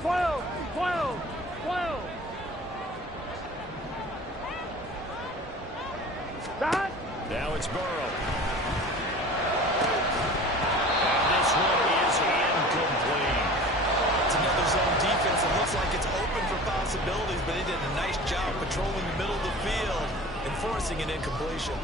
12, 12, 12. That. Now it's Burrow. And this one is incomplete. It's another zone defense. It looks like it's open for possibilities, but they did a nice job patrolling the middle of the field and forcing an incompletion.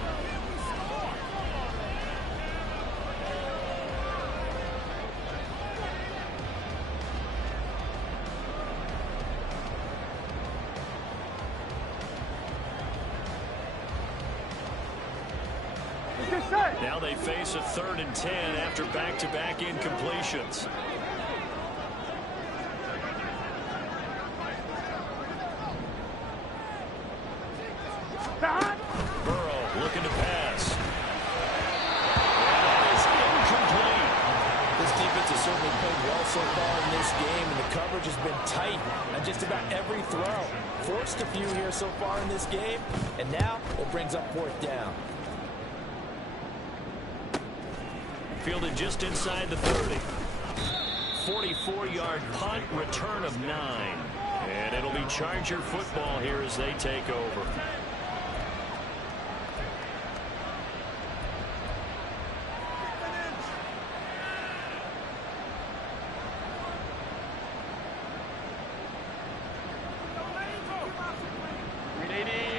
Now they face a 3rd and 10 after back-to-back incompletions. Burrow looking to pass. That is incomplete. This defense has certainly played well so far in this game, and the coverage has been tight on just about every throw. Forced a few here so far in this game, and now it brings up 4th down. Fielded just inside the 30. 44-yard punt, return of 9. And it'll be Charger football here as they take over.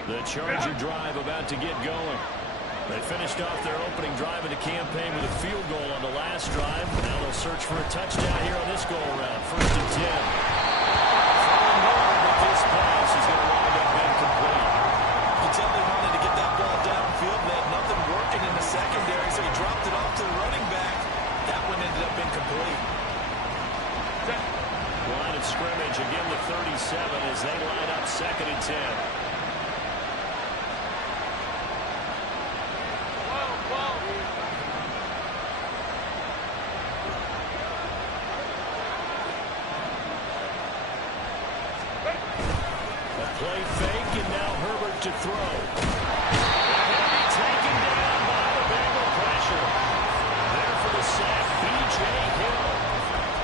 The Charger drive about to get going. They finished off their opening drive of the campaign with a field goal on the last drive. Now they'll search for a touchdown here on this go-around. 1st and 10. Throwing more, but this pass is going to wind up incomplete. You tell they wanted to get that ball downfield. They had nothing working in the secondary, so he dropped it off to the running back. That one ended up incomplete. Line of scrimmage, again the 37 as they line up 2nd and 10. Play fake, and now Herbert to throw. And he'll be taken down by the Bengal pressure. There for the sack, B.J. Hill.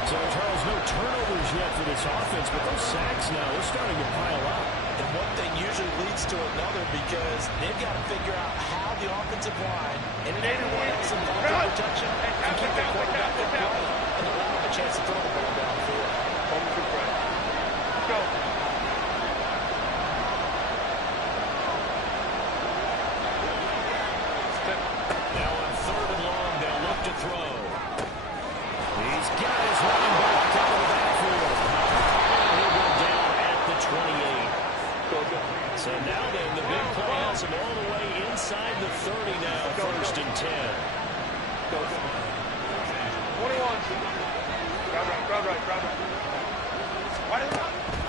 So, Charles, no turnovers yet for this offense, but those sacks now, they're starting to pile up. And one thing usually leads to another because they've got to figure out how the offensive line and everyone else involved in protection can keep their quarterback in play and allow him a chance to throw the ball downfield. Let's go. Throw. He's got his running back out of the backfield. He'll go down at the 28. So now then, the big play has him all the way inside the 30 now. 1st and 10. 21. Grab right.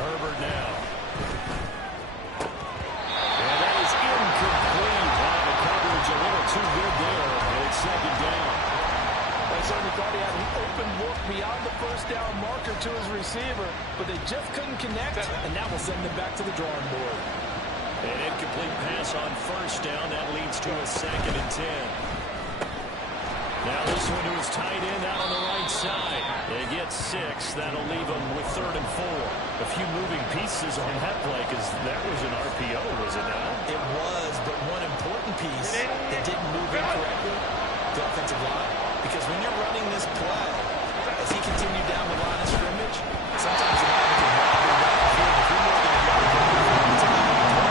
Herbert now. And that is incomplete. The coverage a little too good there. And it's 2nd down. I certainly thought he had an open look beyond the 1st down marker to his receiver, but they just couldn't connect, and that will send them back to the drawing board. An incomplete pass on 1st down. That leads to a 2nd and 10. Now this one to his tight end out on the right side. They get 6. That'll leave them with 3rd and 4. A few moving pieces on that play because that was an RPO, was it not? It was, but one important piece that didn't move incorrectly, the offensive line. Because when you're running this play, as he continued down the line of scrimmage, sometimes the line can walk you back the field. If you're more than a yard down, it's allowed to turn the field on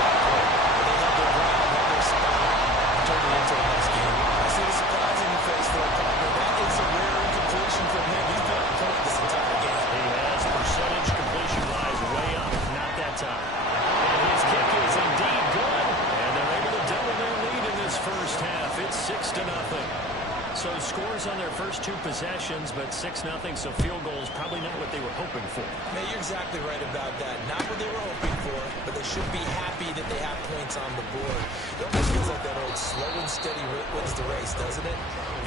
that play. But they held their ground, held their spot, and turned it into a nice game. I see the surprise in your face for a partner. That is a rare incompletion from him. He's been on point this entire game. He has percentage completion-wise way up. Not that time. And his kick is indeed good. And they're able to double their lead in this 1st half. It's 6-0. So scores on their first 2 possessions, but 6-0, so field goals probably not what they were hoping for. Yeah, you're exactly right about that. Not what they were hoping for, but they should be happy that they have points on the board. It almost feels like that old slow and steady wins the race, doesn't it?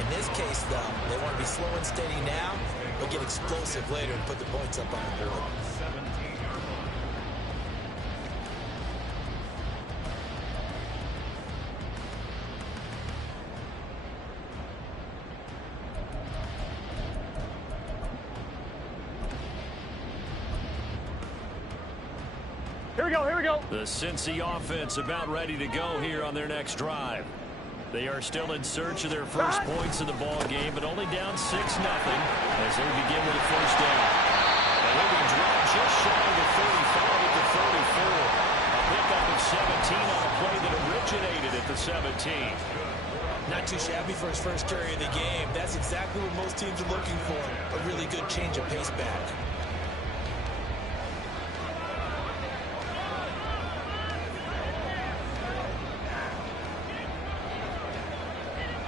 In this case, though, they want to be slow and steady now, but get explosive later and put the points up on the board. Here we go, here we go. The Cincy offense about ready to go here on their next drive. They are still in search of their first points in the ball game, but only down 6-0 as they begin with a first down. And he'll be dropped just shy of the 35 at the 34. A pickup of 17 on a play that originated at the 17. Not too shabby for his first carry of the game. That's exactly what most teams are looking for. A really good change of pace back.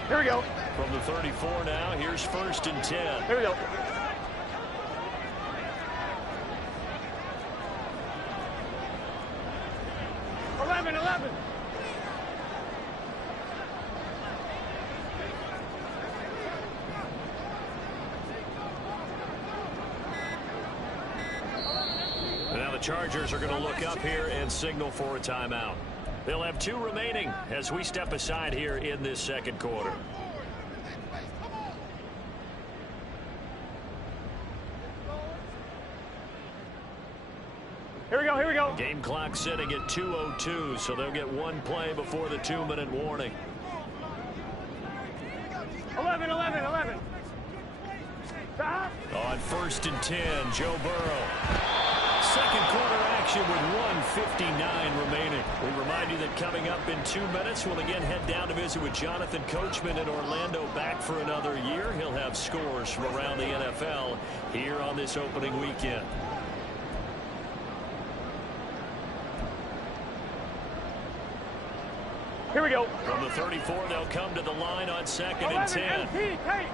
Here we go. From the 34 now, here's 1st and 10. Here we go. Eleven. Now the Chargers are going to look up here and signal for a timeout. They'll have 2 remaining as we step aside here in this second quarter. Here we go. Game clock sitting at 2:02, so they'll get 1 play before the 2-minute warning. 11. Stop. On 1st and 10, Joe Burrow. Second quarter action with 1:59 remaining. We remind you that coming up in 2 minutes, we'll again head down to visit with Jonathan Coachman in Orlando, back for another year. He'll have scores from around the NFL here on this opening weekend. Here we go. From the 34, they'll come to the line on 2nd and 11 10. MT, Tate.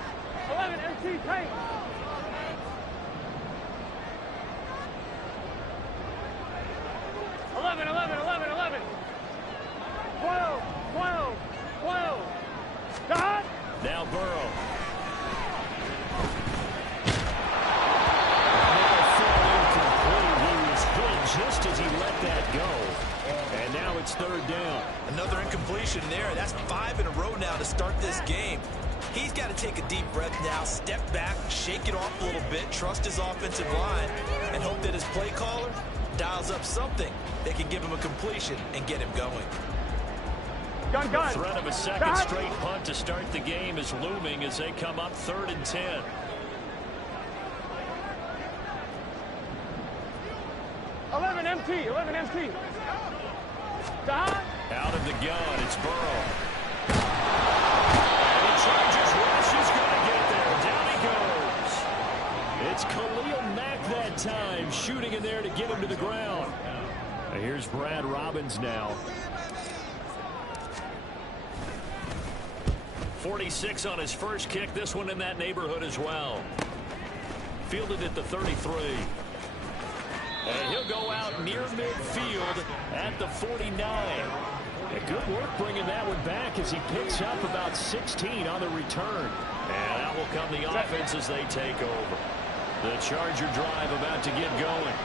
11 MT, Tate. 11. 12. Dot. Now Burrow. He was hit just as he let that go. And now it's 3rd down. Another incompletion there. That's 5 in a row now to start this game. He's got to take a deep breath now, step back, shake it off a little bit, trust his offensive line, and hope that his play caller dials up something that can give him a completion and get him going. The threat of a second straight punt to start the game is looming as they come up 3rd and 10. Eleven MT. Dot. Out of the gun, it's Burrow. And the Chargers rush is going to get there. Down he goes. It's Khalil Mack that time, shooting in there to get him to the ground. And here's Brad Robbins now. 46 on his first kick. This one in that neighborhood as well. Fielded at the 33. And he'll go out near midfield at the 49. And good work bringing that one back as he picks up about 16 on the return. And out will come the offense as they take over. The Charger drive about to get going.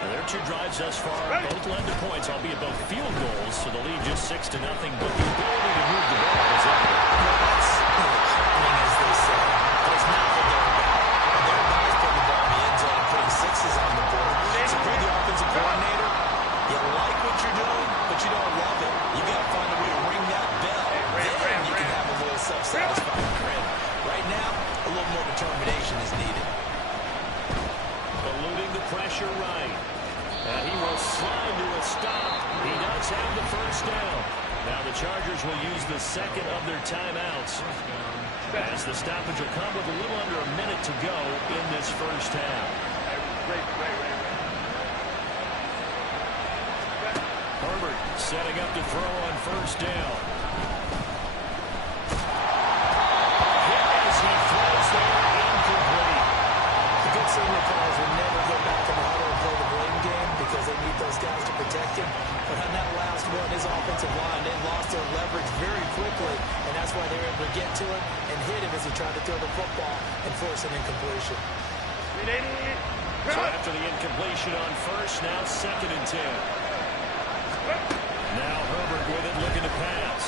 And their 2 drives thus far both led to points, albeit both field goals, so the lead just 6-0. But the ability to move the ball is evident. That's happening, as they say. There's nothing there about it. And their guys putting the ball in the end zone and putting 6s on the board. So for the offensive coordinator, you like what you're doing, but you don't love it. You got to find a way to ring that bell. Then you can have a little self-satisfying grin. Right now, a little more determination is needed. Eluding the pressure right. And he will slide to a stop. He does have the first down. Now the Chargers will use the second of their timeouts, as the stoppage will come with a little under a minute to go in this first half. Herbert setting up to throw on first down. Hit as he throws there, incomplete. The good signal calls will never go back in the huddle and play the blame game because they need those guys to protect him. But on that last one, his offensive line, they lost their leverage very quickly, and that's why they were able to get to him and hit him as he tried to throw the football and force an incompletion. So after the incompletion on first, now 2nd and 10. Now Herbert with it, looking to pass.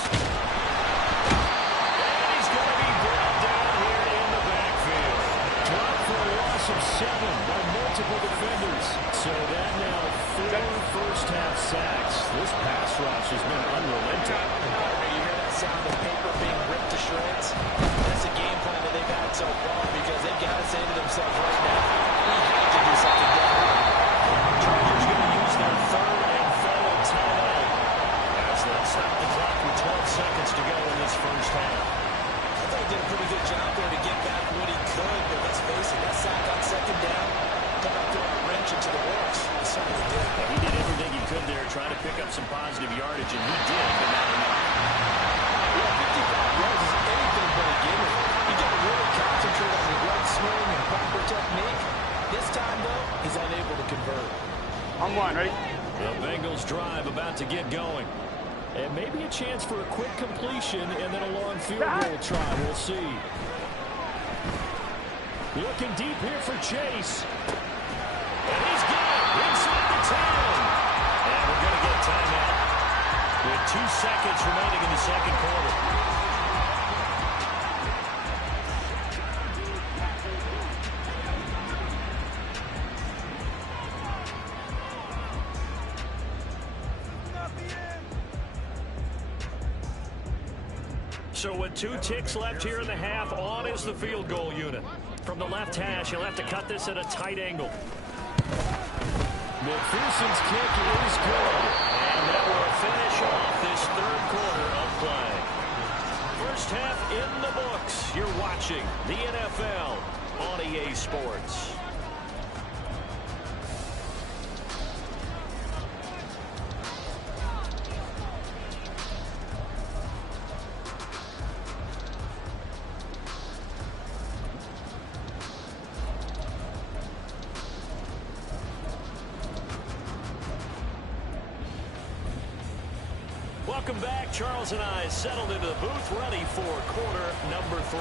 And he's going to be brought down here in the backfield. Dropped for a loss of 7 by multiple defenders. So that now 4 first half sacks. This pass rush has been unrelenting. And partner, you hear that sound of paper being ripped to shreds? That's a game plan that they've had so far because they've got to say to themselves right now, we have to do something different. Chargers going to use their third and final timeout as they'll stop the clock with 12 seconds to go in this first half. I thought he did a pretty good job there to get back what he could, but let's face it, that sack on second down, come out throwing a wrench into the works. He certainly did. He did everything he could there, trying to pick up some positive yardage, and he did, but not enough. Yeah, 55 yards is anything but a gimme. You got to really concentrate on the right swing and proper technique. This time, though, he's unable to convert. On one, ready? The Bengals drive about to get going. And maybe a chance for a quick completion and then a long field goal try. We'll see. Looking deep here for Chase. And he's good inside the 10. And we're going to get timeout with 2 seconds remaining in the second quarter. So with 2 ticks left here in the half, on is the field goal unit. From the left hash, he'll have to cut this at a tight angle. McPherson's kick is good. And that will finish off this third quarter of play. First half in the books. You're watching the NFL on EA Sports. Welcome back. Charles and I settled into the booth, ready for quarter number 3.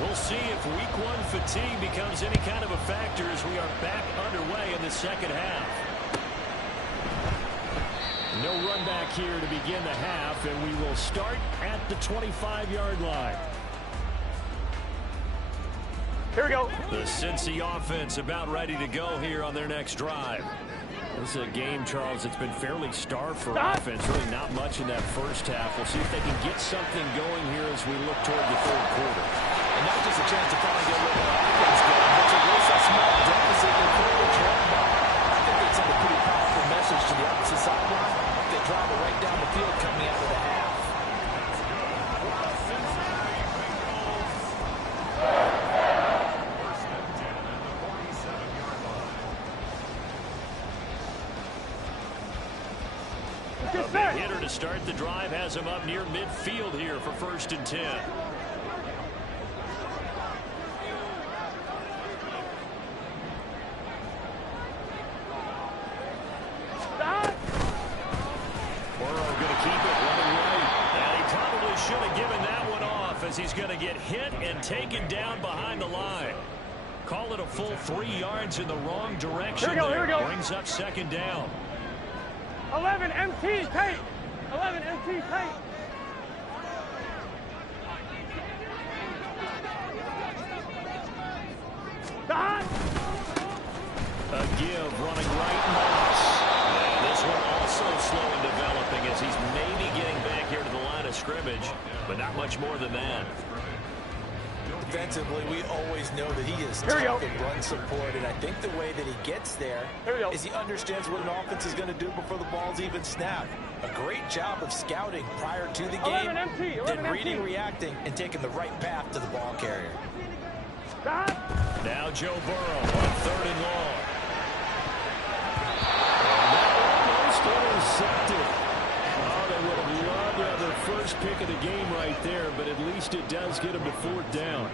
We'll see if week 1 fatigue becomes any kind of a factor as we are back underway in the second half. No run back here to begin the half, and we will start at the 25-yard line. Here we go. The Cincy offense about ready to go here on their next drive. This is a game, Charles, that's been fairly starved for offense. Really not much in that first half. We'll see if they can get something going here as we look toward the third quarter. And not just a chance to finally get a little offense going, but to erase that small deficit they're clearly trailed by. I think they send a pretty powerful message to the opposite sideline. They drive it right down the field coming out of the half. A big hitter to start the drive has him up near midfield here for 1st and 10. As he's going to get hit and taken down behind the line. Call it a full 3 yards in the wrong direction. Here we go. Brings up second down. 11 MT tape. 11 MT tape. A give running right Moss. And this one also slow in developing as he's maybe getting back here to the line of scrimmage, but not much more than that. Defensively, we always know that he is tough in run support, and I think the way that he gets there is he understands what an offense is going to do before the ball's even snapped. A great job of scouting prior to the game, then reading, reacting, and taking the right path to the ball carrier. Now Joe Burrow on 3rd and long. And that almost intercepted. Oh, they would have loved to have their first pick of the game right there, but at least it does get them to 4th down.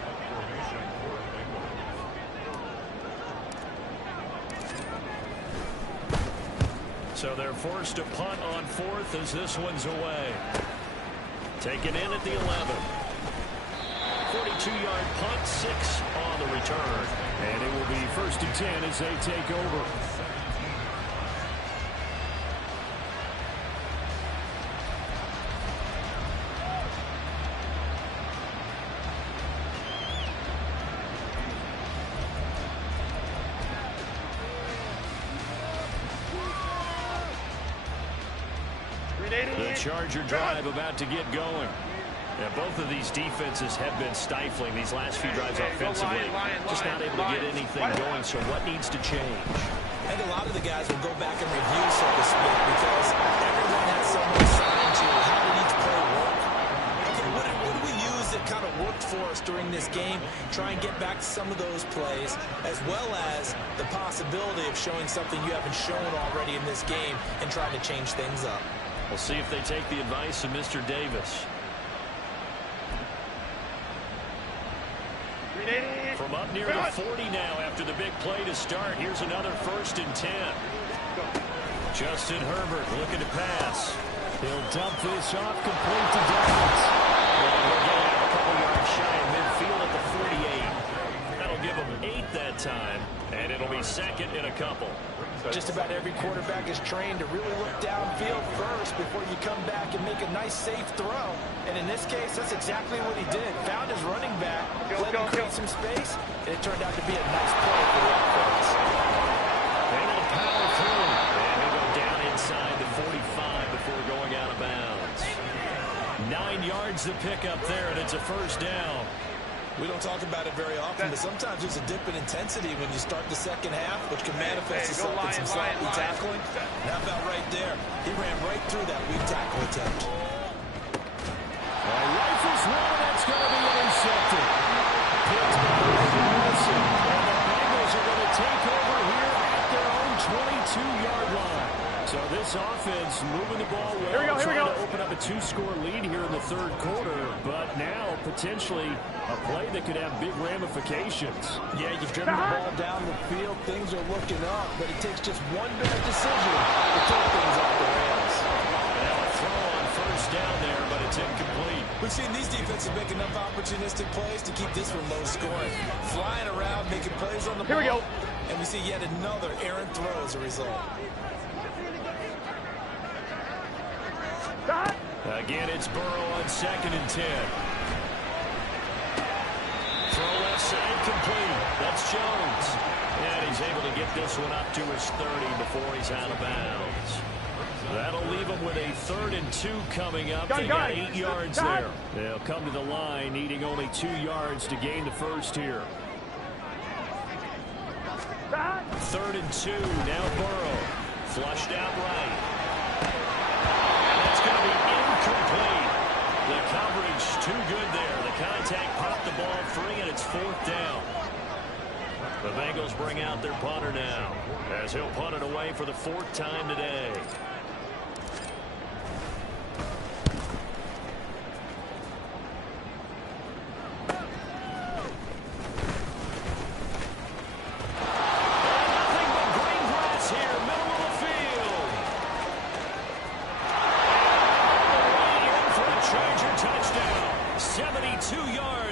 So they're forced to punt on 4th as this one's away. Taken in at the 11. 42-yard punt, 6 on the return. And it will be 1st and 10 as they take over. The Charger drive about to get going. Yeah, both of these defenses have been stifling these last few drives offensively. Just not able to get anything going, so what needs to change? I think a lot of the guys will go back and review, so to speak, because everyone has someone assigned to how did each play work. Okay, what do we use that kind of worked for us during this game? Try and get back to some of those plays, as well as the possibility of showing something you haven't shown already in this game and trying to change things up. We'll see if they take the advice of Mr. Davis. From up near the 40 now after the big play to start. Here's another 1st and 10. Justin Herbert looking to pass. He'll dump this off complete to Downs. And we'll get out a couple yards shy of midfield at the 48. That'll give him 8 that time. And it'll be 2nd and a couple. Just about every quarterback is trained to really look downfield first before you come back and make a nice, safe throw. And in this case, that's exactly what he did. Found his running back, let him create some space, and it turned out to be a nice play for the offense. Able to power through. And he'll go down inside the 45 before going out of bounds. 9 yards to pick up there, and it's a 1st down. We don't talk about it very often, but sometimes there's a dip in intensity when you start the second half, which can manifest itself in some sloppy tackling. Now about right there. He ran right through that weak tackle attempt. Rifles one, that's going to be intercepted. Picked by Wilson. And the Bengals are going to take over here at their own 22-yard line. So this offense moving the ball well, trying to open up a 2-score lead here in the 3rd quarter, but now potentially a play that could have big ramifications. Yeah, you've driven the ball down the field, things are looking up, but it takes just one bad decision to throw things off the rails. Now a throw on 1st down there, but it's incomplete. We've seen these defenses make enough opportunistic plays to keep this one low scoring. Flying around, making plays on the ball. Here we go. And we see yet another errant throw as a result. Again, it's Burrow on 2nd and 10. Throw left side complete. That's Jones. And he's able to get this one up to his 30 before he's out of bounds. That'll leave him with a 3rd and 2 coming up. They got 8 yards there. They'll come to the line needing only 2 yards to gain the 1st here. 3rd and 2. Now Burrow. Flushed out right. Going to be incomplete. The coverage too good there. The contact popped the ball free, and it's 4th down. The Bengals bring out their punter now, as he'll punt it away for the 4th time today.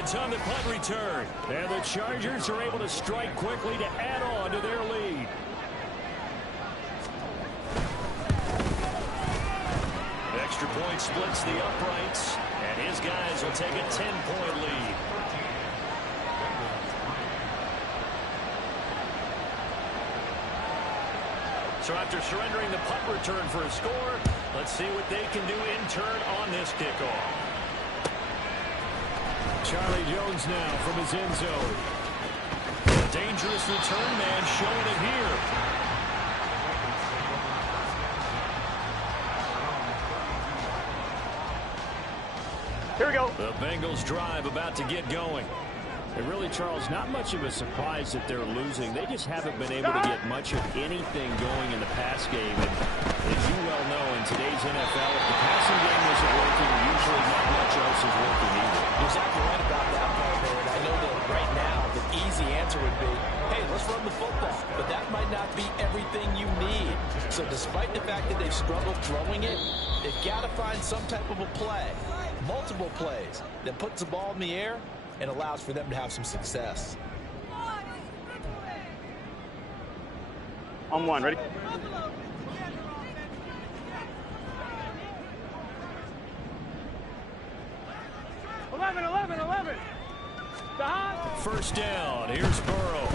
On the punt return, and the Chargers are able to strike quickly to add on to their lead. Extra point splits the uprights, and his guys will take a 10-point lead. So after surrendering the punt return for a score, let's see what they can do in turn on this kickoff. Charlie Jones now from his end zone. A dangerous return man showing it here. Here we go. The Bengals drive about to get going. And really, Charles, not much of a surprise that they're losing. They just haven't been able to get much of anything going in the pass game. And as you well know, in today's NFL, if the passing game isn't working, usually not much else is working either. You're exactly right about that part, man. I know that right now the easy answer would be, hey, let's run the football. But that might not be everything you need. So despite the fact that they've struggled throwing it, they've got to find some type of a play, multiple plays, that puts the ball in the air and allows for them to have some success. On one, ready? First down. Here's Burrow.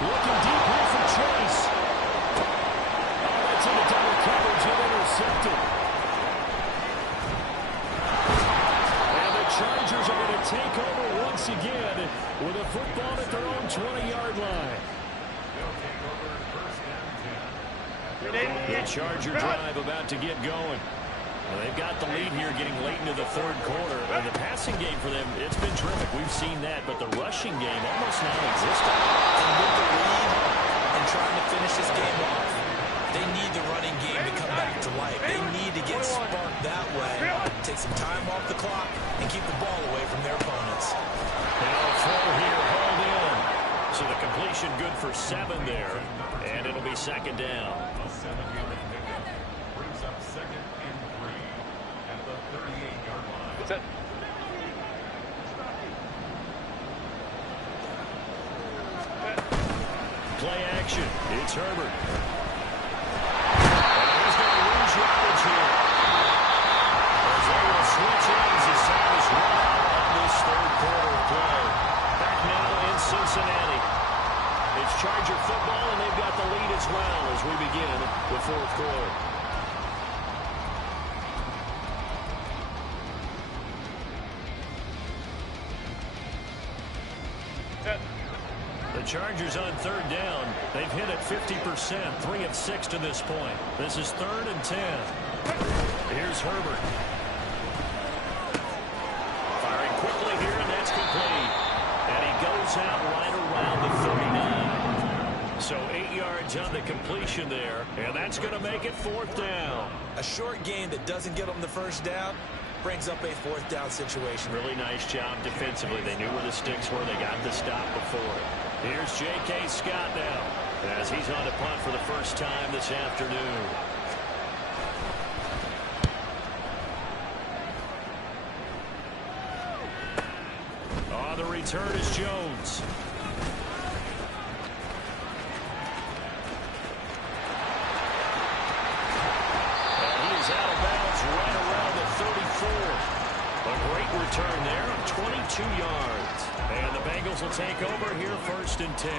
Looking deep here for Chase. Oh, that's into double coverage and intercepted. And the Chargers are going to take over once again with a football at their own 20-yard line. The Charger drive about to get going. Well, they've got the lead here getting late into the third quarter. And the passing game for them, it's been terrific. We've seen that, but the rushing game almost non-existent. And with the lead and trying to finish this game off, they need the running game to come back to life. They need to get sparked that way, take some time off the clock, and keep the ball away from their opponents. Now a throw here, hauled in. So the completion good for 7 there, and it'll be second down. That's it. Play action. It's Herbert. And he's going to lose yardage here. As they will switch ends as time is run out on this third quarter of play. Back now in Cincinnati. It's Charger football, and they've got the lead as well as we begin the fourth quarter. The Chargers on third down. They've hit it 50%, 3 of 6 to this point. This is 3rd and 10. Here's Herbert. Firing quickly here, and that's complete. And he goes out right around the 39. So 8 yards on the completion there, and that's going to make it 4th down. A short game that doesn't get them the first down brings up a 4th down situation. Really nice job defensively. They knew where the sticks were. They got the stop before. Here's J.K. Scott now as he's on to punt for the first time this afternoon. On the return is Jones. And he is out of bounds right around the 34. A great return there of 22 yards. And the Bengals will take over here 1st and 10.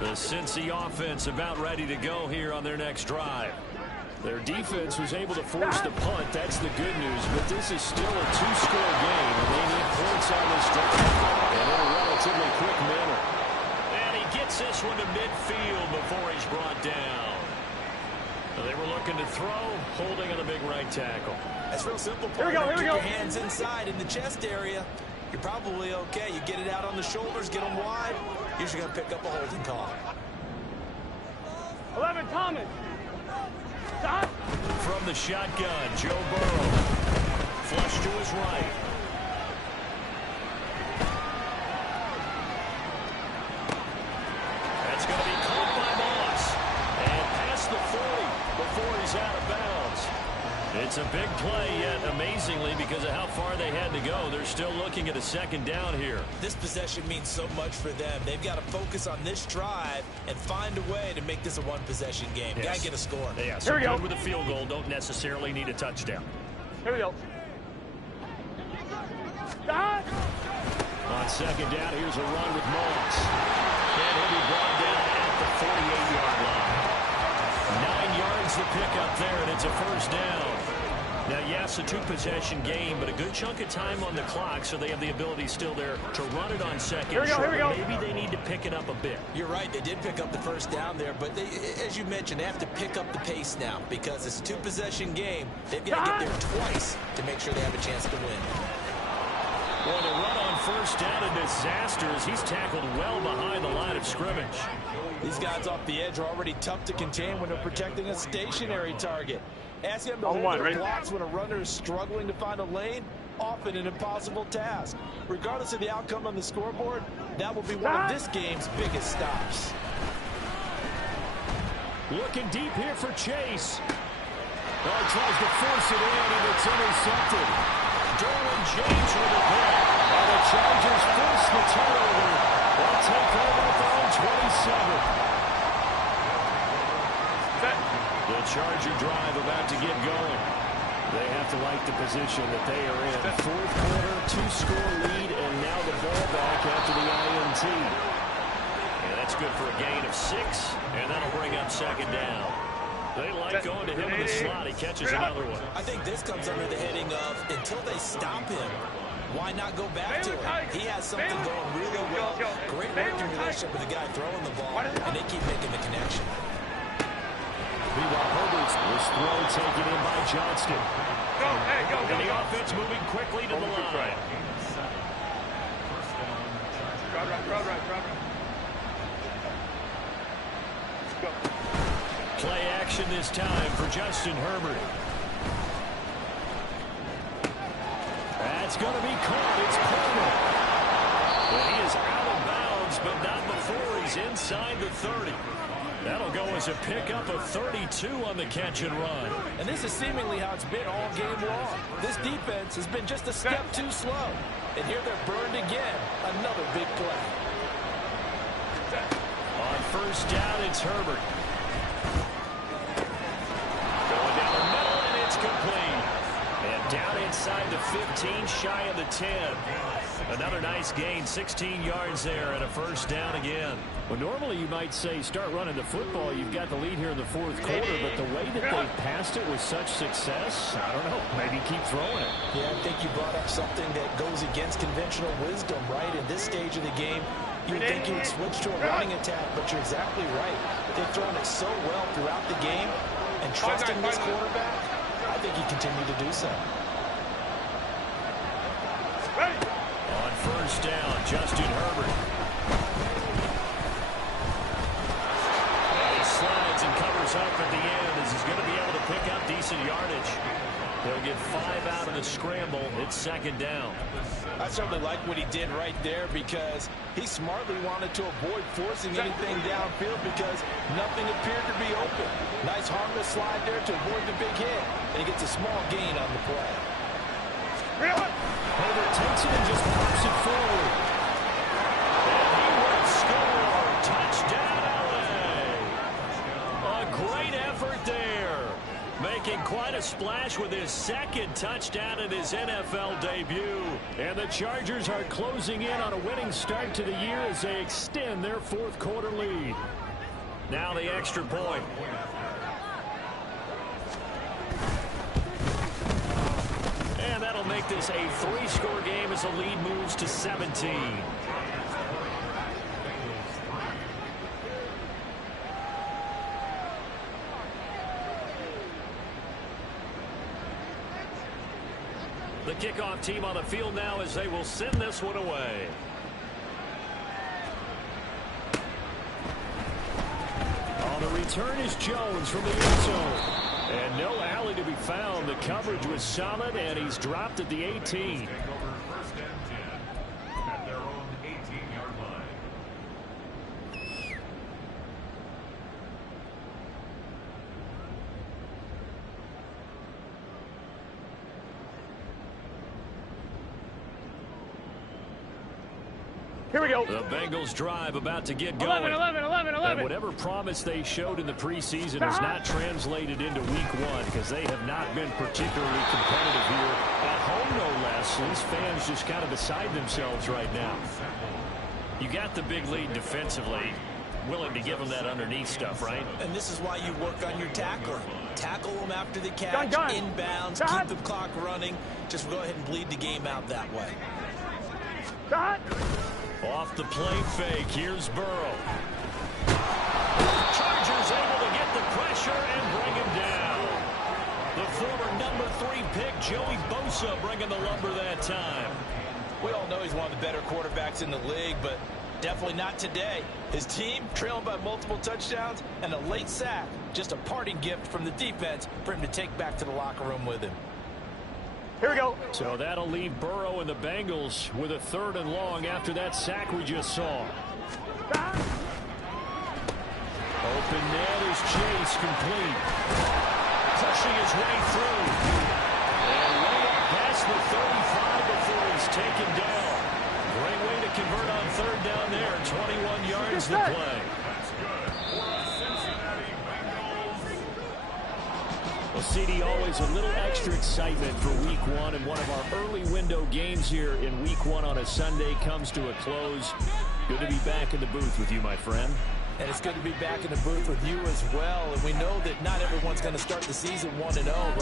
The Cincy offense about ready to go here on their next drive. Their defense was able to force the punt. That's the good news. But this is still a 2-score game, and they need points on this drive. And in a relatively quick manner. And he gets this one to midfield before he's brought down. They were looking to throw, holding on the big right tackle. That's real simple. Here we go, here we Keep go. your hands inside in the chest area. You're probably okay. You get it out on the shoulders, get them wide. Usually going to pick up a holding call. 11, Thomas. Stop. From the shotgun, Joe Burrow. Flush to his right. That's going to be caught by Moss. And past the 40 before he's out of bounds. It's a big play, yet amazingly, because of how far they had to go, they're still looking at a second down here. This possession means so much for them. They've got to focus on this drive and find a way to make this a one-possession game. Yes. Got to get a score. Yeah, so Here we go. good with a field goal, don't necessarily need a touchdown. Here we go. Stop. On second down, here's a run with Moss. And he'll be brought down at the 48-yard line. 9 yards to pick up there, and it's a first down. Now, yes, a 2-possession game, but a good chunk of time on the clock, so they have the ability still there to run it on second. Here we go, here we go. Maybe they need to pick it up a bit. You're right. They did pick up the first down there, but they, as you mentioned, they have to pick up the pace now because it's a 2-possession game. They've got to get there twice to make sure they have a chance to win. Well, the run on first down, a disaster as he's tackled well behind the line of scrimmage. These guys off the edge are already tough to contain when they're protecting a stationary target. Ask them to On hold one, their ready? blocks when a runner is struggling to find a lane, often an impossible task. Regardless of the outcome on the scoreboard, that will be one of this game's biggest stops. Looking deep here for Chase. Oh, tries to force it in, and it's intercepted. Derwin James with a pick. And the Chargers force the turnover. They'll take over at their own 27. The Charger drive about to get going. They have to like the position that they are in. Fourth quarter, 2-score lead, and now the ball back after the INT. And that's good for a gain of 6, and that'll bring up second down. They like going to him in the slot. He catches another one. I think this comes under the heading of until they stop him, why not go back to him? He has something going really well. Great working relationship with the guy throwing the ball, and they keep making the connection. Meanwhile, Herbert's was throw taken in by Johnston. Go, hey, go, go, And the go. offense moving quickly to the line. Right. Go. Play action this time for Justin Herbert. That's going to be caught. It's Palmer. But he is out of bounds, but not before he's inside the 30. That'll go as a pickup of 32 on the catch and run. And this is seemingly how it's been all game long. This defense has been just a step too slow. And here they're burned again. Another big play. On first down, it's Herbert. Going down the middle, and it's complete. And down inside the 15, shy of the 10. Another nice gain, 16 yards there, and a first down again. Well, normally you might say start running the football. You've got the lead here in the fourth quarter, but the way that they passed it with such success, I don't know, maybe keep throwing it. Yeah, I think you brought up something that goes against conventional wisdom, right? In this stage of the game, you would think you would switch to a running attack, but you're exactly right. They've thrown it so well throughout the game, and trusting this quarterback, I think you continue to do so. On first down, Justin Herbert. And he slides and covers up at the end as he's going to be able to pick up decent yardage. He'll get 5 out of the scramble. It's second down. I certainly like what he did right there because he smartly wanted to avoid forcing anything downfield because nothing appeared to be open. Nice harmless slide there to avoid the big hit, and he gets a small gain on the play. Herbert takes it and just pops it forward. And he will score. Touchdown, LA. A great effort there. Making quite a splash with his second touchdown in his NFL debut. And the Chargers are closing in on a winning start to the year as they extend their fourth quarter lead. Now the extra point. And that'll make this a 3-score game as the lead moves to 17. The kickoff team on the field now as they will send this one away. On the return is Jones from the end zone. And no alley to be found. The coverage was solid, and he's dropped at the 18. First and 10 at their own 18-yard line. Here we go. The Bengals drive about to get going. 11. And whatever promise they showed in the preseason has not translated into week 1 because they have not been particularly competitive here. At home, no less. These fans just kind of beside themselves right now. You got the big lead defensively. Willing to give them that underneath stuff, right? And this is why you work on your tackling. Tackle them after the catch, Gun. inbounds, keep the clock running. Just go ahead and bleed the game out that way. Off the play fake, here's Burrow. Chargers able to get the pressure and bring him down. The former number 3 pick, Joey Bosa, bringing the lumber that time. We all know he's one of the better quarterbacks in the league, but definitely not today. His team trailing by multiple touchdowns and a late sack. Just a parting gift from the defense for him to take back to the locker room with him. Here we go. So that'll leave Burrow and the Bengals with a 3rd and long after that sack we just saw. Open net is Chase complete. pushing his way through. And way up past the 35 before he's taken down. Great way to convert on third down there. 21 yards to play. Well, CD, always a little extra excitement for Week 1, and one of our early window games here in Week 1 on a Sunday comes to a close. Good to be back in the booth with you, my friend. And it's good to be back in the booth with you as well. And we know that not everyone's going to start the season 1-0, right?